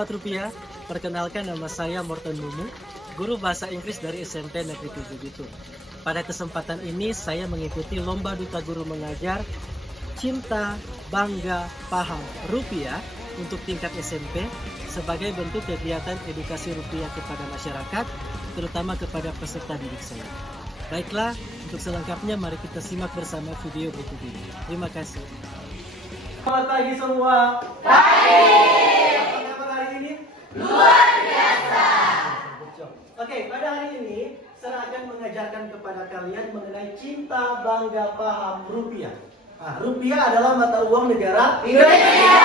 Sobat Rupiah, perkenalkan nama saya Morton Mumu, guru bahasa Inggris dari SMP Negeri 7 Bitung. Pada kesempatan ini saya mengikuti Lomba Duta Guru Mengajar Cinta, Bangga, Paham, Rupiah untuk tingkat SMP sebagai bentuk kegiatan edukasi rupiah kepada masyarakat, terutama kepada peserta didik saya. Baiklah, untuk selengkapnya mari kita simak bersama video berikut ini. Terima kasih. Selamat pagi semua. Apa kabar hari ini? Luar biasa. Oke, pada hari ini saya akan mengajarkan kepada kalian mengenai cinta, bangga, paham, rupiah. Nah, rupiah adalah mata uang negara Indonesia.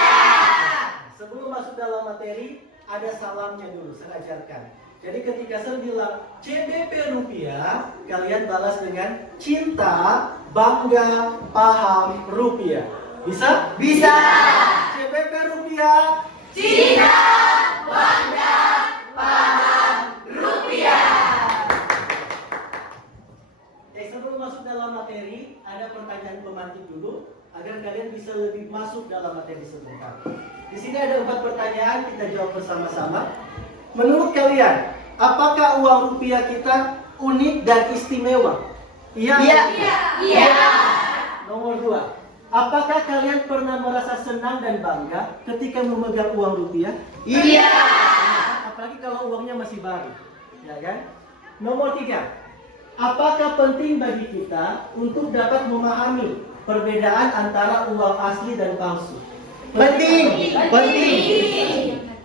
Sebelum masuk dalam materi, ada salamnya dulu, saya ajarkan. Jadi ketika saya bilang CBP rupiah, kalian balas dengan cinta, bangga, paham, rupiah. Bisa? Bisa. CBP rupiah, Cinta, bangga, paham, rupiah. Sebelum masuk dalam materi, ada pertanyaan pemantik dulu agar kalian bisa lebih masuk dalam materi sebentar. Di sini ada 4 pertanyaan, kita jawab bersama-sama. Menurut kalian, apakah uang rupiah kita unik dan istimewa? Iya. Iya. Nomor 2. Apakah kalian pernah merasa senang dan bangga ketika memegang uang rupiah? Iya. Apalagi kalau uangnya masih baru, ya kan? Nomor 3. Apakah penting bagi kita untuk dapat memahami perbedaan antara uang asli dan palsu? Penting.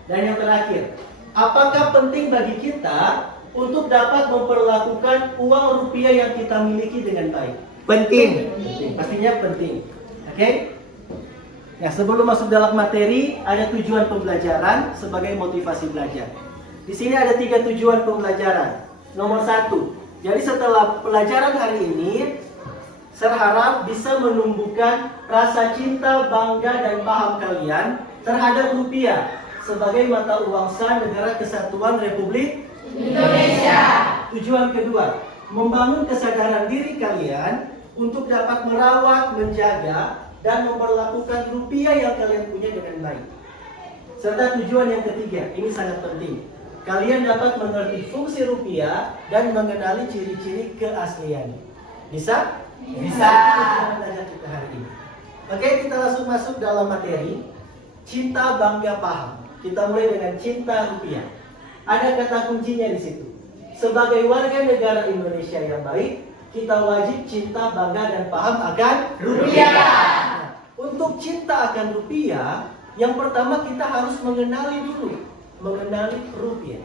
Dan yang terakhir, apakah penting bagi kita untuk dapat memperlakukan uang rupiah yang kita miliki dengan baik? Penting. Pastinya penting. Oke? Nah, sebelum masuk dalam materi, ada tujuan pembelajaran sebagai motivasi belajar. Di sini ada 3 tujuan pembelajaran. Nomor 1, jadi setelah pelajaran hari ini, saya harap bisa menumbuhkan rasa cinta, bangga, dan paham kalian terhadap rupiah sebagai mata uang sah Negara Kesatuan Republik Indonesia. Tujuan kedua, membangun kesadaran diri kalian untuk dapat merawat, menjaga, dan memperlakukan rupiah yang kalian punya dengan baik. Serta tujuan yang ketiga, ini sangat penting. Kalian dapat mengerti fungsi rupiah dan mengenali ciri-ciri keasliannya. Bisa? Bisa. Itu belajar kita hari ini. Oke, kita langsung masuk dalam materi. Cinta, bangga, paham. Kita mulai dengan cinta rupiah. Ada kata kuncinya di situ. Sebagai warga negara Indonesia yang baik, kita wajib cinta, bangga, dan paham akan rupiah. Nah, untuk cinta akan rupiah, yang pertama kita harus mengenali dulu. Mengenali rupiah.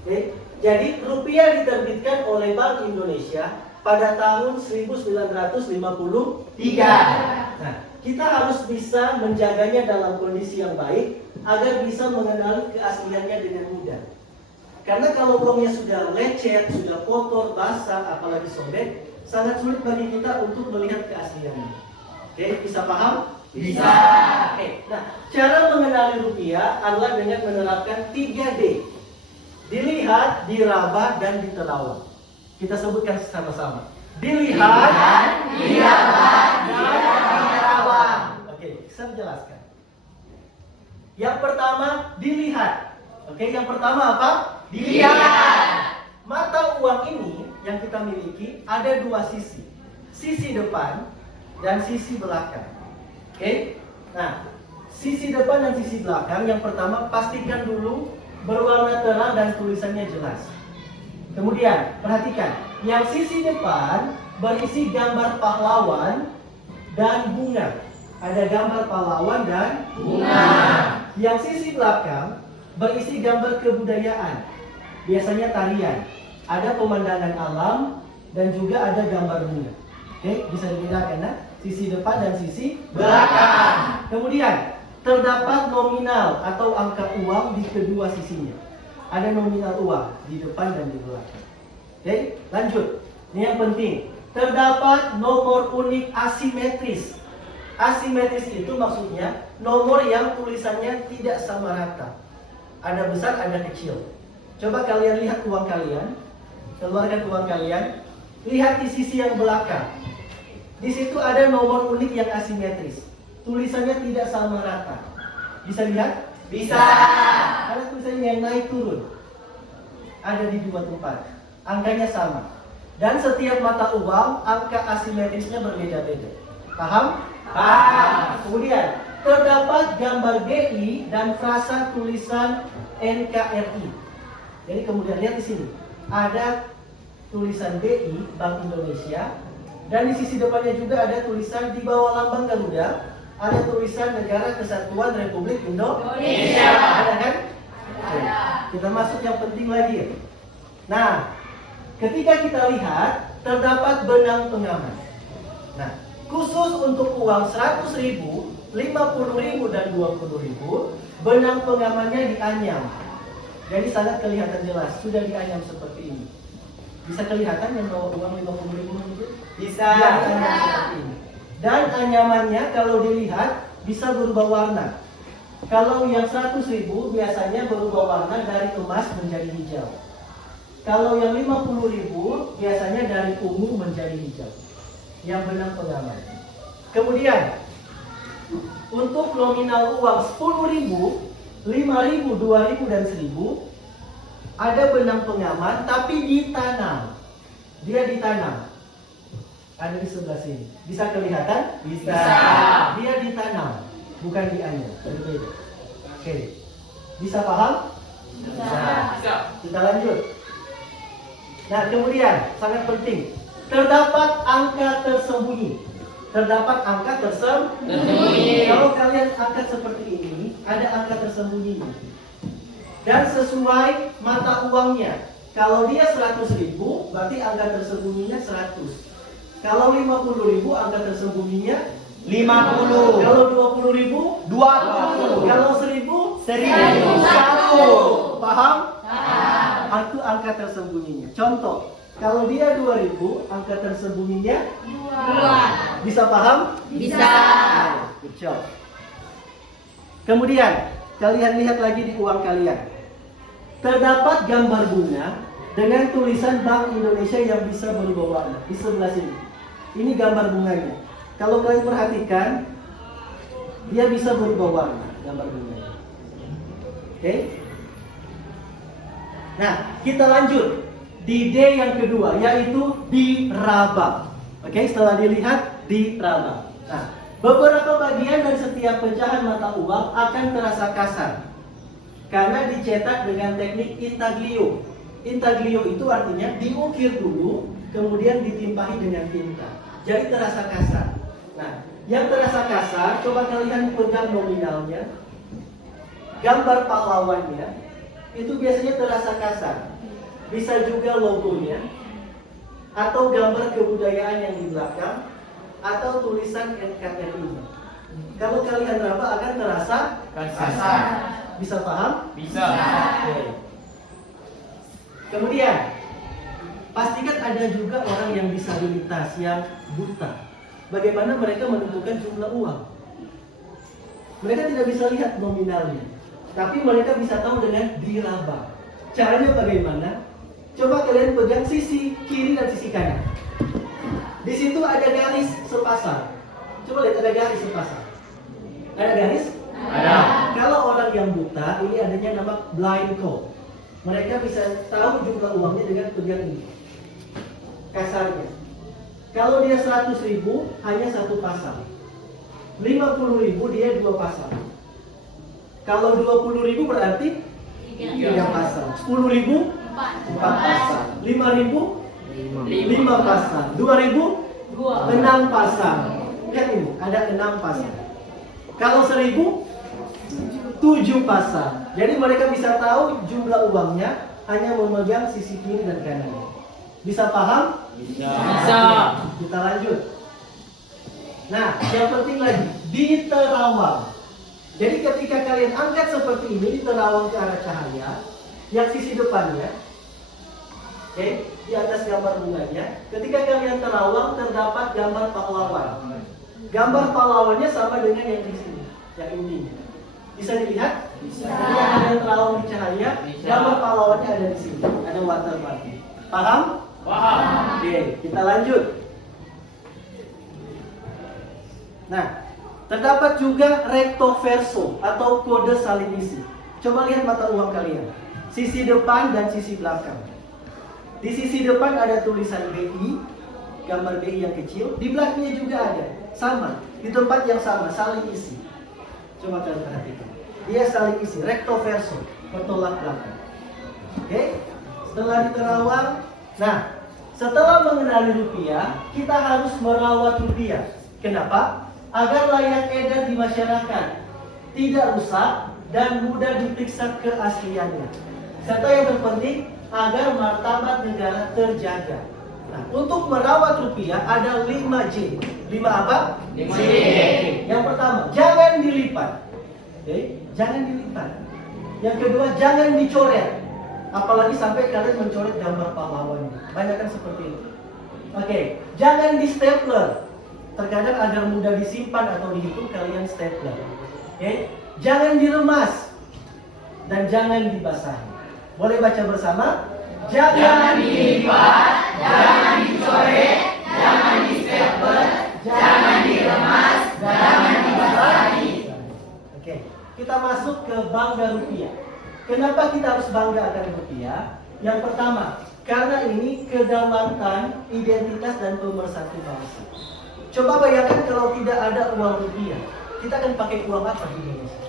Oke? Jadi rupiah diterbitkan oleh Bank Indonesia pada tahun 1953. Nah, kita harus bisa menjaganya dalam kondisi yang baik agar bisa mengenali keasliannya dengan mudah. Karena kalau uangnya sudah lecet, sudah kotor, basah, apalagi sobek, sangat sulit bagi kita untuk melihat keasliannya. Oke, bisa paham? Bisa. Oke, nah cara mengenali rupiah adalah dengan menerapkan 3D. Dilihat, diraba, dan diterawang. Kita sebutkan sama-sama. Dilihat, diraba, dan diterawang. Oke, saya jelaskan. Yang pertama, dilihat. Oke, yang pertama apa? Dilihat. Mata uang ini yang kita miliki ada 2 sisi. Sisi depan dan sisi belakang. Oke? Nah, sisi depan dan sisi belakang, yang pertama pastikan dulu berwarna terang dan tulisannya jelas. Kemudian, perhatikan, yang sisi depan berisi gambar pahlawan dan bunga. Ada gambar pahlawan dan bunga. Yang sisi belakang berisi gambar kebudayaan. Biasanya tarian. Ada pemandangan alam dan juga ada gambar bunga. Oke, bisa dibedakan ya? Sisi depan dan sisi belakang. Kemudian terdapat nominal atau angka uang di kedua sisinya. Ada nominal uang di depan dan di belakang. Oke, lanjut. Ini yang penting. Terdapat nomor unik asimetris. Asimetris itu maksudnya nomor yang tulisannya tidak sama rata. Ada besar, ada kecil. Coba kalian lihat uang kalian. Keluarkan uang kalian. Lihat di sisi yang belakang. Di situ ada nomor unik yang asimetris. Tulisannya tidak sama rata. Bisa lihat? Bisa. Ada tulisannya yang naik turun. Ada di dua tempat. Angkanya sama. Dan setiap mata uang, angka asimetrisnya berbeda-beda. Paham? Paham. Kemudian, terdapat gambar GI dan frasa tulisan NKRI. Jadi kemudian lihat di sini. Ada tulisan BI, Bank Indonesia. Dan di sisi depannya juga ada tulisan di bawah lambang Garuda. Ada tulisan Negara Kesatuan Republik Indonesia. Ada kan? Oke. Kita masuk yang penting lagi ya. Nah, ketika kita lihat terdapat benang pengaman. Nah, khusus untuk uang 100.000, 50.000 dan 20.000, benang pengamannya dianyam. Jadi sangat kelihatan jelas, sudah dianyam seperti ini. Bisa kelihatan yang bawa uang 50.000 itu? Bisa. Dianyam seperti ini. Dan anyamannya kalau dilihat bisa berubah warna. Kalau yang 100.000 biasanya berubah warna dari emas menjadi hijau. Kalau yang 50.000 biasanya dari ungu menjadi hijau. Yang benang pengaman. Kemudian untuk nominal uang 10.000, 5.000, 2.000 dan 1.000 ada benang pengaman tapi ditanam. Dia ditanam. Ada di sebelah sini. Bisa kelihatan? Bisa. Dia ditanam, bukan dianyam. Berbeda. Oke. Bisa paham? Bisa. Kita lanjut. Nah, kemudian sangat penting. Terdapat angka tersembunyi. Terdapat angka tersembunyi. Kalau kalian angkat seperti ini, ada angka tersembunyi. Dan sesuai mata uangnya. Kalau dia 100.000, berarti angka tersembunyinya 100. Kalau 50.000, angka tersembunyinya 50. Kalau 20.000, 20. Kalau 1.000, 1.001. Paham? Paham. Itu angka tersembunyinya. Contoh, kalau dia 2.000, angka tersembunyinya 2. bisa paham? Bisa. Good job. Kemudian, kalian lihat lagi di uang kalian. Terdapat gambar bunga dengan tulisan Bank Indonesia yang bisa berubah warna di sebelah sini. Ini gambar bunganya. Kalau kalian perhatikan, dia bisa berubah warna gambar bunganya. Oke? Nah, kita lanjut di D yang kedua, yaitu diraba. Oke, setelah dilihat diraba. Nah, beberapa bagian dari setiap pecahan mata uang akan terasa kasar karena dicetak dengan teknik intaglio. Intaglio itu artinya diukir dulu, kemudian ditimpahi dengan tinta. Jadi terasa kasar. Nah, yang terasa kasar, coba kalian pegang nominalnya, gambar pahlawannya, itu biasanya terasa kasar. Bisa juga logonya, atau gambar kebudayaan yang di belakang, atau tulisan NKRI. Kalau kalian raba akan terasa Kasar. Bisa paham? Bisa. Oke. Kemudian, pastikan ada juga orang yang disabilitas, yang buta. Bagaimana mereka menentukan jumlah uang? Mereka tidak bisa lihat nominalnya, tapi mereka bisa tahu dengan diraba. Caranya bagaimana? Coba kalian pegang sisi kiri dan sisi kanan. Di situ ada garis sepasang. Coba lihat, ada garis sepasang. Ada garis? Ada. Kalau orang yang buta, ini adanya nama blind code. Mereka bisa tahu jumlah uangnya dengan pegang ini. Kasarnya. Kalau dia 100.000, hanya satu pasang. 50.000 dia 2 pasang. Kalau 20.000 berarti 3 pasang. 10.000 4 pasang. 5.000 5 pasang. 2.000 6 pasang. Lihat ini, ada 6 pasang. Kalau 1.000 7 pasang. Jadi mereka bisa tahu jumlah uangnya hanya memegang sisi kiri dan kanan. Bisa paham? Bisa. Kita lanjut. Nah, yang penting lagi di terawang. Jadi ketika kalian angkat seperti ini, di terawang ke arah cahaya, yang sisi depannya, oke, di atas gambar bunganya. Ketika kalian terawang, terdapat gambar pahlawan. Gambar pahlawannya sama dengan yang di sini, yang ini. Bisa dilihat? Bisa. Ketika kalian terawang di cahaya, Bisa. gambar pahlawannya ada di sini. Ada watermark. Paham? Paham. Oke, kita lanjut. Nah, Terdapat juga recto verso atau kode saling isi. Coba lihat mata uang kalian. Sisi depan dan sisi belakang. Di sisi depan ada tulisan BI, gambar BI yang kecil. Di belakangnya juga ada, sama, di tempat yang sama, saling isi. Coba kalian perhatikan. Dia saling isi, recto verso, bertolak belakang. Oke, setelah diterawang, nah, setelah mengenali rupiah, kita harus merawat rupiah. Kenapa? Agar layak edar di masyarakat, tidak rusak dan mudah diperiksa keasliannya. Serta yang terpenting, agar martabat negara terjaga. Nah, untuk merawat rupiah ada 5J. 5 apa? 5J. Yang pertama, jangan dilipat. Oke, jangan dilipat. Yang kedua, jangan dicoret. Apalagi sampai kalian mencoret gambar pahlawan. Banyak kan seperti itu. Oke, jangan di stapler. Terkadang agar mudah disimpan atau dihitung kalian stapler. Oke, jangan diremas dan jangan dibasahi. Boleh baca bersama? Jangan dilipat, jangan dicoret, jangan di stapler, jangan diremas, jangan dibasahi. Oke, kita masuk ke bangga rupiah. Kenapa kita harus bangga akan rupiah? Yang pertama, karena ini kedaulatan, identitas dan pemersatu bangsa. Coba bayangkan kalau tidak ada uang rupiah, kita akan pakai uang apa di Indonesia?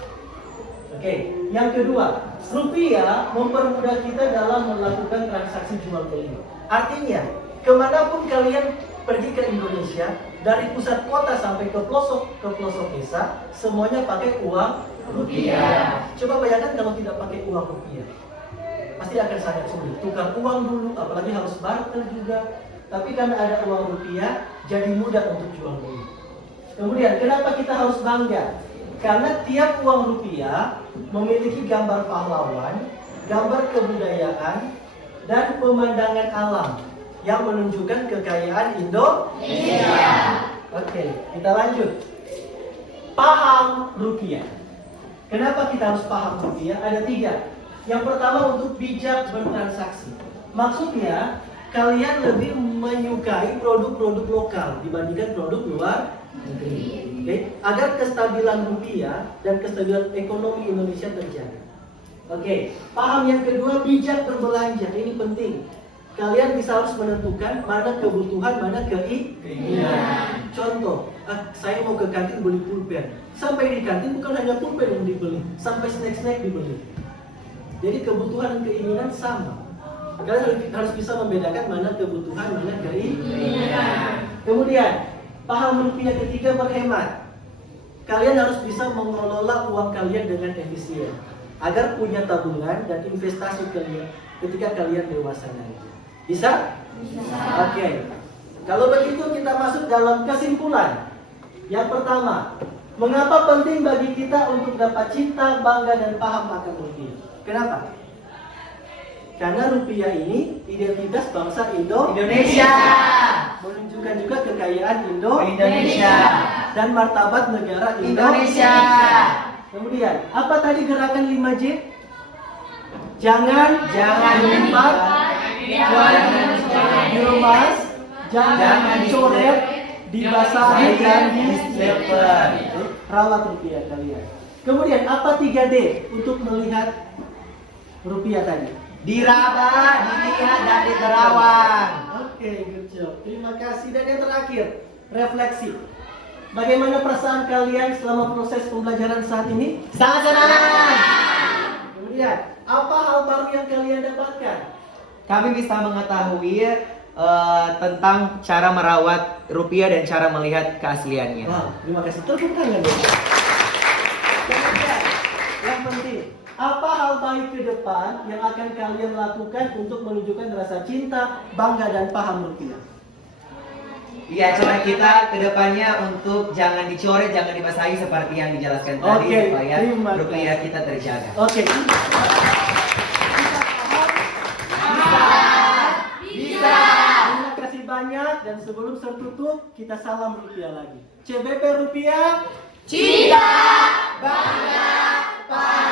Oke, yang kedua, rupiah mempermudah kita dalam melakukan transaksi jual beli. Artinya, kemanapun kalian pergi ke Indonesia, dari pusat kota sampai ke pelosok desa, semuanya pakai uang rupiah. Coba bayangkan kalau tidak pakai uang rupiah, pasti akan sangat sulit. Tukar uang dulu, apalagi harus barter juga. Tapi karena ada uang rupiah, jadi mudah untuk jual beli. Kemudian, kenapa kita harus bangga? Karena tiap uang rupiah memiliki gambar pahlawan, gambar kebudayaan, dan pemandangan alam yang menunjukkan kekayaan Indonesia. Oke, kita lanjut. Paham rupiah. Kenapa kita harus paham rupiah? Ada 3. Yang pertama, untuk bijak bertransaksi. Maksudnya, kalian lebih menyukai produk-produk lokal dibandingkan produk luar negeri. Oke, agar kestabilan rupiah dan kestabilan ekonomi Indonesia terjaga. Oke, paham yang kedua, bijak berbelanja. Ini penting. Kalian bisa harus menentukan mana kebutuhan, mana keinginan. Contoh, saya mau ke kantin beli pulpen. Sampai di kantin bukan hanya pulpen yang dibeli, sampai snack-snack dibeli. Jadi kebutuhan dan keinginan sama. Kalian harus bisa membedakan mana kebutuhan, mana keinginan. Kemudian, paham rupiah ketiga, berhemat. Kalian harus bisa mengelola uang kalian dengan efisien, agar punya tabungan dan investasi kalian ketika kalian dewasa nanti. Bisa? Bisa. Oke. Kalau begitu kita masuk dalam kesimpulan. Yang pertama, mengapa penting bagi kita untuk dapat cinta, bangga, dan paham akan rupiah? Kenapa? Karena rupiah ini identitas bangsa Indonesia. Menunjukkan juga kekayaan Indonesia. Dan martabat negara Indonesia. Kemudian, apa tadi gerakan 5J? Jangan dilipat, jangan diremas, jangan dicoret, dibasahi, dan di-stapler. Rawat rupiah kalian. Kemudian, apa 3D untuk melihat rupiah tadi? Diraba, dilihat, dan diterawang. Oke, good job. Terima kasih. Dan yang terakhir, refleksi. Bagaimana perasaan kalian selama proses pembelajaran saat ini? Sangat senang. Kemudian, apa hal baru yang kalian dapatkan? Kami bisa mengetahui tentang cara merawat rupiah dan cara melihat keasliannya. Wah, terima kasih. Tepuk tangan dong. Kemudian, yang penting, apa hal baik ke depan yang akan kalian lakukan untuk menunjukkan rasa cinta, bangga, dan paham rupiah? Iya, cara kita kedepannya untuk jangan dicoret, jangan dibasahi seperti yang dijelaskan tadi, Oke, supaya terima kasih. rupiah kita terjaga. Oke. Bisa. Terima kasih banyak, dan sebelum tertutup kita salam rupiah lagi. CBP rupiah. Cinta, bangga, paham.